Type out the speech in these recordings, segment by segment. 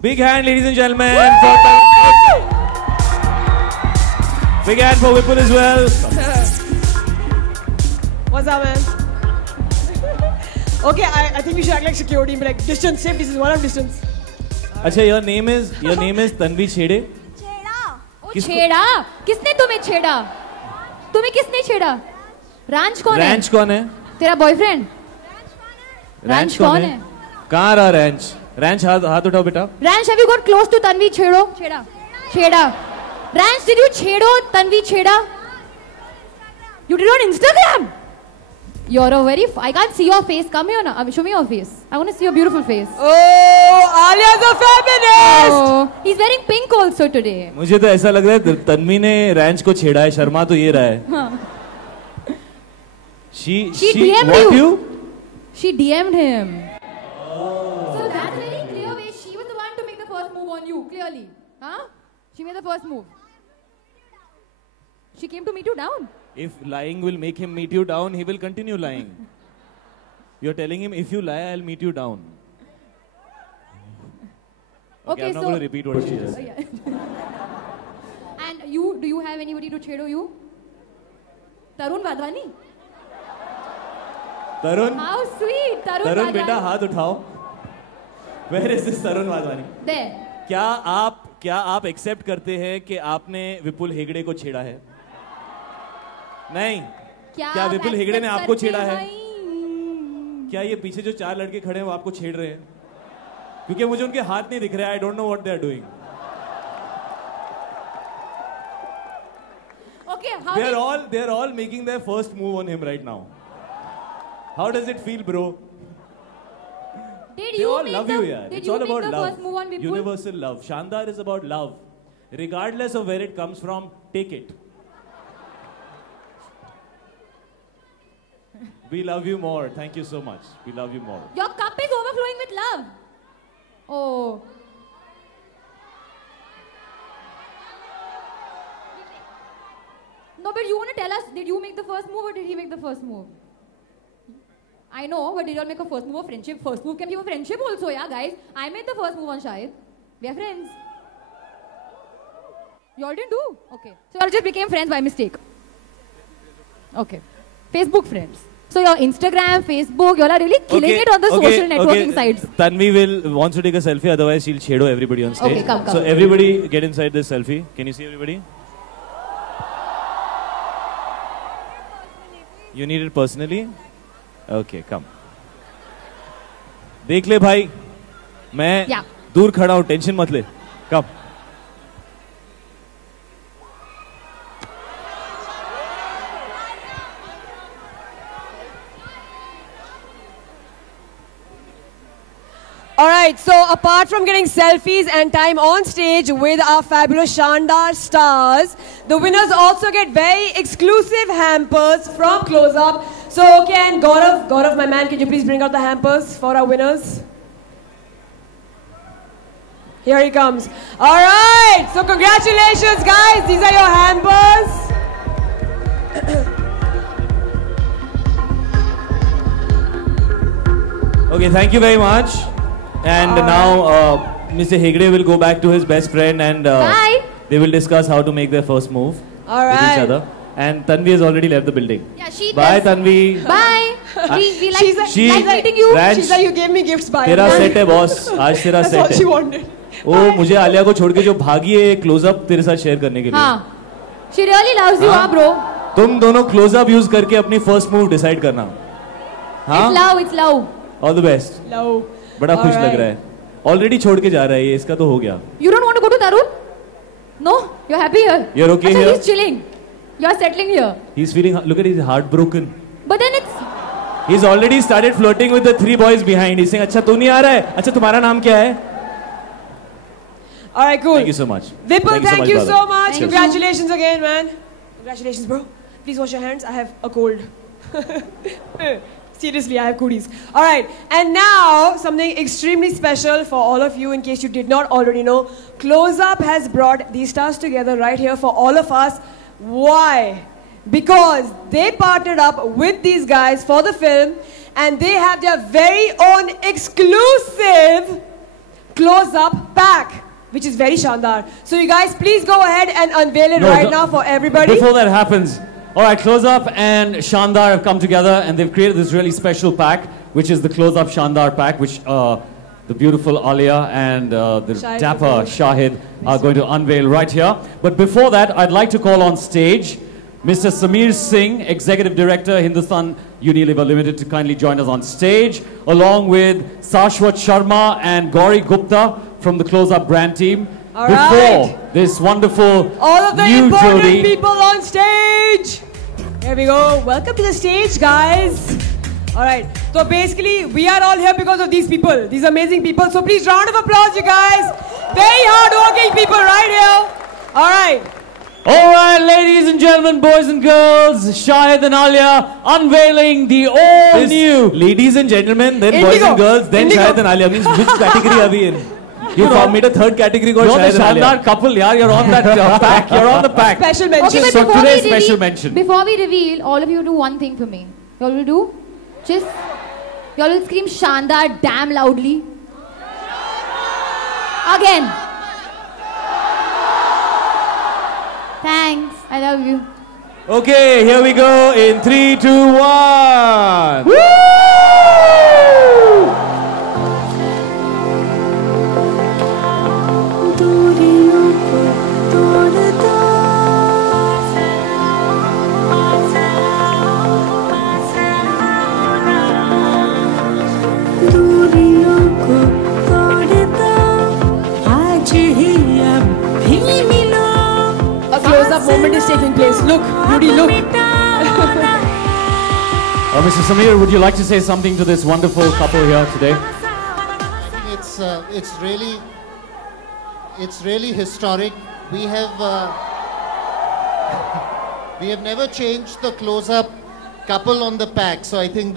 Big hand, ladies and gentlemen. Big hand for Vipul as well. What's up, man? Okay, I think we should act like security, but like distance, safe distance, one of distance. अच्छा, your name is Tanvi Chhede. छेड़ा? किसने तुम्हें छेड़ा? तुम्हें किसने छेड़ा? रांच कौन है? रैंच कौन है? तेरा बॉयफ्रेंड? रैंच कौन है? कहाँ रहा रैंच? रैंच हाथ उठाओ बेटा. Ranch, have you got close to Tanvi छेड़ो? छेड़ा. Ranch, did you छेड़ो Tanvi छेड़ा? You did on Instagram? You're a very... I can't see your face. Come here now. Show me your face. I want to see your beautiful face. Oh, Alia's a feminist! Oh, he's wearing pink also today. मुझे तो ऐसा लग रहा है तन्वी ने ranch को छेड़ा है. शर्मा तो ये रहा है. She DM'd you? She DM'd him. So that's very clear way. She was the one to make the first move on you, clearly. Huh? She made the first move. She came to meet you down. If lying will make him meet you down, he will continue lying. You're telling him, if you lie, I'll meet you down. Okay, I'm not going to repeat what she said. And do you have anybody to chedo you? Tarun Vadhwani? Tarun? How sweet, Tarun Vadhwani. Tarun, बेटा हाथ उठाओ. Where is this Tarun Vadhwani? There. क्या आप accept करते हैं कि आपने विपुल हेगड़े को छेड़ा है? नहीं. क्या विपुल हेगड़े ने आपको छेड़ा है? क्या ये पीछे जो 4 लड़के खड़े हैं वो आपको छेड़ रहे हैं? क्योंकि मुझे उनके हाथ नहीं दिख रहे हैं. I don't know what they are doing. Okay, they are all making their first move on him right now. How does it feel, bro? Did you make the love. first move on Vipul? Universal love. Shandar is about love. Regardless of where it comes from, take it. We love you more. Thank you so much. We love you more. Your cup is overflowing with love. Oh. No, but you want to tell us, did you make the first move or did he make the first move? I know, but did you all make a first move of friendship? First move can be a friendship also, yeah, guys. I made the first move on Shahid. We are friends. You all didn't do? Okay. So you all just became friends by mistake. Okay. Facebook friends. So your Instagram, Facebook, you all are really killing it on the social networking sites. Tanvi wants to take a selfie, otherwise she'll shadow everybody on stage. Okay, come. So everybody get inside this selfie. Can you see everybody? You need it personally? Okay, come. देख ले भाई, मैं दूर खड़ा हूँ, tension मत ले. Come. Alright, so apart from getting selfies and time on stage with our fabulous Shandar stars, the winners also get very exclusive hampers from Close Up. So can Gaurav, my man, can you please bring out the hampers for our winners? Here he comes. Alright, so congratulations guys, these are your hampers. Okay, thank you very much. And now Mr. Hegde will go back to his best friend and they will discuss how to make their first move with each other. And Tanvi has already left the building. Yeah, she Bye, does. Tanvi. Bye. We like meeting you. She's like, you gave me gifts, bye. तेरा set है boss, आज तेरा set है. That's all she wanted. ओ मुझे आलिया को छोड़ के जो भागी है क्लोजअप तेरे साथ शेयर करने के लिए. हाँ. She really loves you, bro. तुम दोनों क्लोजअप यूज करके अपनी फर्स्ट मूव डिसाइड करना. हाँ. It's love. All the best. Love. बड़ा खुश लग रहा है. Already छोड़ के जा रहा है ये, इसका तो हो गया. You don't want to go to Tarun? No, you're happy here. You're okay here. He's chilling. You're settling here. He's feeling. Look at he's heartbroken. But then it's. He's already started flirting with the 3 boys behind. He's saying, अच्छा तू नहीं आ रहा है? अच्छा तुम्हारा नाम क्या है? All right, cool. Thank you so much. Vipul, thank you so much. Congratulations again, man. Congratulations, bro. Please wash your hands. I have a cold. Seriously, I have cooties. All right, and now something extremely special for all of you in case you did not already know. Close Up has brought these stars together right here for all of us. Why? Because they partnered up with these guys for the film and they have their very own exclusive close-up pack, which is very shandar. So you guys, please go ahead and unveil it right now for everybody. Before that happens, all right, Close-Up and Shandar have come together and they've created this really special pack, which is the Close-Up Shandar pack, which the beautiful Alia and the dapper Shahid are going to unveil right here. But before that, I'd like to call on stage Mr. Samir Singh, Executive Director, Hindustan Unilever Limited, to kindly join us on stage, along with Sashwat Sharma and Gauri Gupta from the Close-Up brand team. All before right. this wonderful all of the new important jodi. people on stage. Here we go. Welcome to the stage, guys. All right. So basically, we are all here because of these people, these amazing people. So please, round of applause, you guys. Very hardworking people right here. All right. All right, ladies and gentlemen, boys and girls, Shahid and Alia unveiling the all-new... Ladies and gentlemen, then Indigo. boys and girls, then Indigo. Shahid and Alia. Means which category are we in? You made a third category called You're Shahid the and Alia. Shandar couple, yeah. You're on that pack. You're on the pack. Special mention. Okay, but So before today's we special reveal, mention. Before we reveal, all of you do one thing for me. You all will do? Just, you all will scream Shandar damn loudly. Again. Thanks. I love you. Okay, here we go in 3, 2, 1. Woo! A close-up moment is taking place. Look, Rudy, look. Mr. Samir, would you like to say something to this wonderful couple here today? I think it's really historic. We have never changed the Close-Up couple on the pack. So I think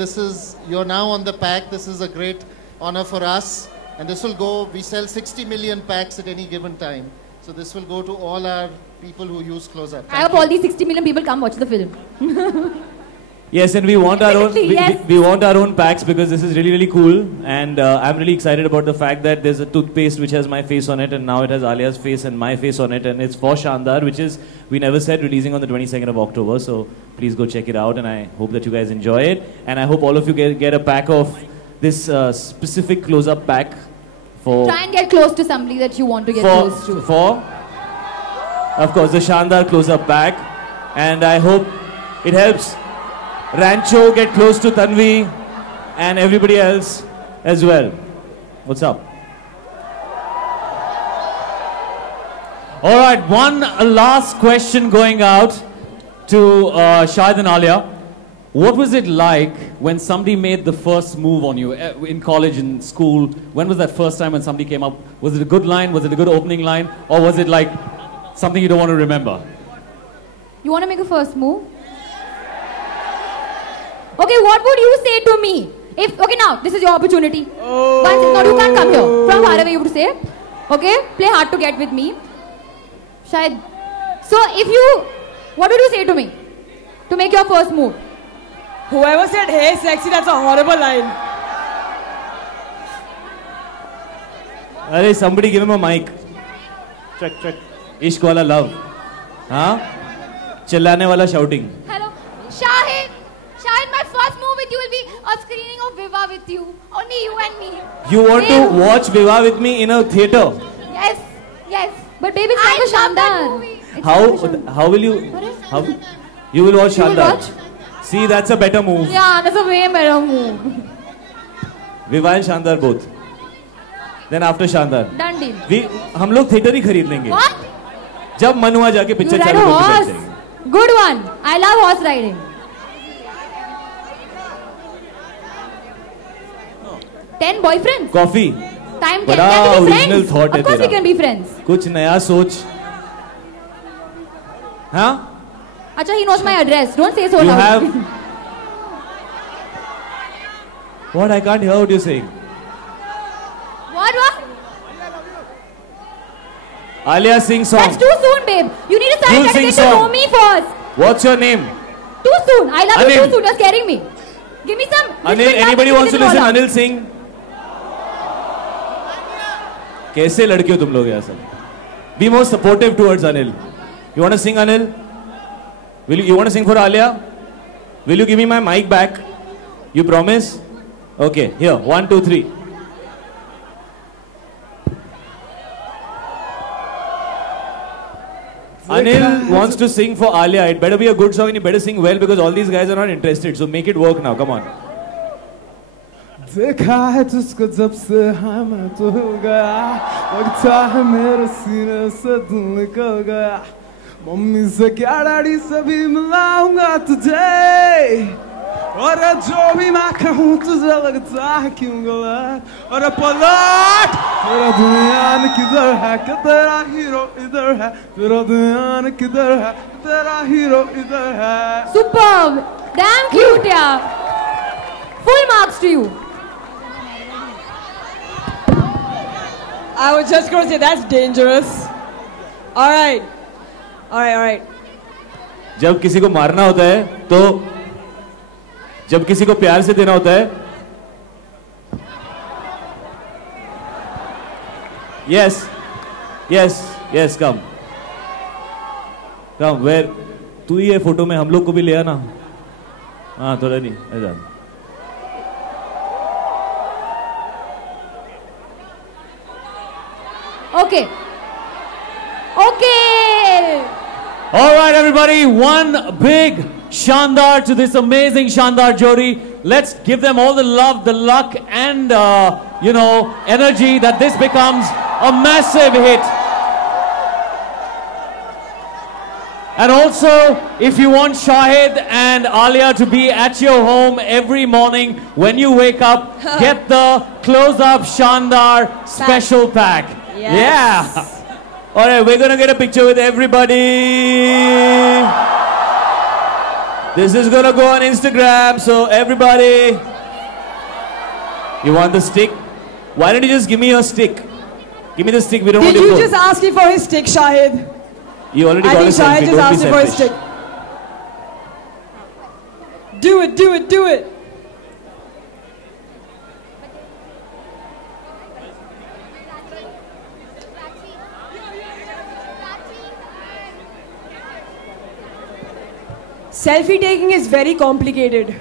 you're now on the pack. This is a great honor for us. And this will go, we sell 60 million packs at any given time. So this will go to all our people who use Close-Up. I hope all these 60 million people come watch the film. Yes, and we want our own. Yes. We want our own packs because this is really cool, and I'm really excited about the fact that there's a toothpaste which has my face on it, and now it has Alia's face and my face on it, and it's for Shandar, which is, we never said, releasing on the 22nd of October. So please go check it out, and I hope that you guys enjoy it, and I hope all of you get a pack of this specific Close-Up pack for. Try and get close to somebody that you want to get close to. Of course, the Shandar Close-Up pack, and I hope it helps Rancho get close to Tanvi and everybody else as well. What's up? All right, one last question going out to Shahid and Alia. What was it like when somebody made the first move on you in college, in school? When was that first time when somebody came up? Was it a good line? Was it a good opening line? Or was it like something you don't want to remember? You want to make a first move? Okay, what would you say to me? Okay, now, this is your opportunity. No, you can't come here. From far away you would say. Okay, play hard to get with me. Shahid. So, what would you say to me? To make your first move? Whoever said, hey, sexy, that's a horrible line. Arey, somebody give him a mic. Check. Ishq wala love. Huh? Chillane wala shouting. Hello. Shahid, my first move with you will be a screening of Viva with you. Only you and me. You want to watch Viva with me in a theatre? Yes. But baby, it's like a Shandar. How will you? You will watch Shandar. You will watch? See, that's a better move. Yeah, that's a way better move. Viva and Shandar both. Then after Shandar. Done deal. हम लोग theatre ही खरीद लेंगे. What? जब मन हुआ जाके You picture ride चालू a करके बैठ horse. जाएंगे. Good one. I love horse riding. No. 10 boyfriends. Coffee. Time 10. बड़ा Can we be original friends? thought है Of course we तेरा. can be friends. कुछ नया सोच. हाँ? Acha, he knows my address. Don't say so You loud. have. What? I can't hear what you're saying. What? Alia sing song. That's too soon, babe. You need to start You'll getting sing to know song. me first. What's your name? Too soon. I love you Anil. too soon. You're scaring me. Give me some. Anil. Anybody wants to listen? Anil sing. कैसे लड़के हो तुम लोग यार सब? Be more supportive towards Anil. You want to sing, Anil? You want to sing for Alia? Will you give me my mic back? You promise? Okay, here, 1, 2, 3. Anil wants to sing for Alia. It better be a good song and you better sing well because all these guys are not interested. So make it work now. Come on. देखा है तुझको जब से हाँ मैं तो हो गया, लगता है मेरे सीने से दिल निकल गया, मम्मी से क्या डैडी से भी मिलाऊंगा तुझे, और जो भी मैं कहूँ तुझे लगता है क्यों गलत, और पलट तेरा ध्यान किधर है कि तेरा हीरो इधर है, तेरा ध्यान किधर है तेरा हीरो इधर है. Superb, damn cute यार. Full marks to you. I was just going to say that's dangerous. All right. जब किसी को मारना होता है तो जब किसी को प्यार से देना होता है. Yes, come. Where? तू ही है फोटो में, हम लोग को भी ले आना. हाँ थोड़ा नहीं ऐसा. Okay. All right, everybody. One big Shandar to this amazing Shandar Jodi. Let's give them all the love, the luck, and energy that this becomes a massive hit. And also, if you want Shahid and Alia to be at your home every morning when you wake up, get the Close-Up Shandar special pack. Yes. Yeah. All right, we're gonna get a picture with everybody. This is gonna go on Instagram, so everybody. You want the stick? Why don't you just give me your stick? Give me the stick. We don't want your phone. Did you just ask him for his stick, Shahid? You already got a selfie. I think Shahid just asked him for his selfish. stick. Do it. Selfie taking is very complicated.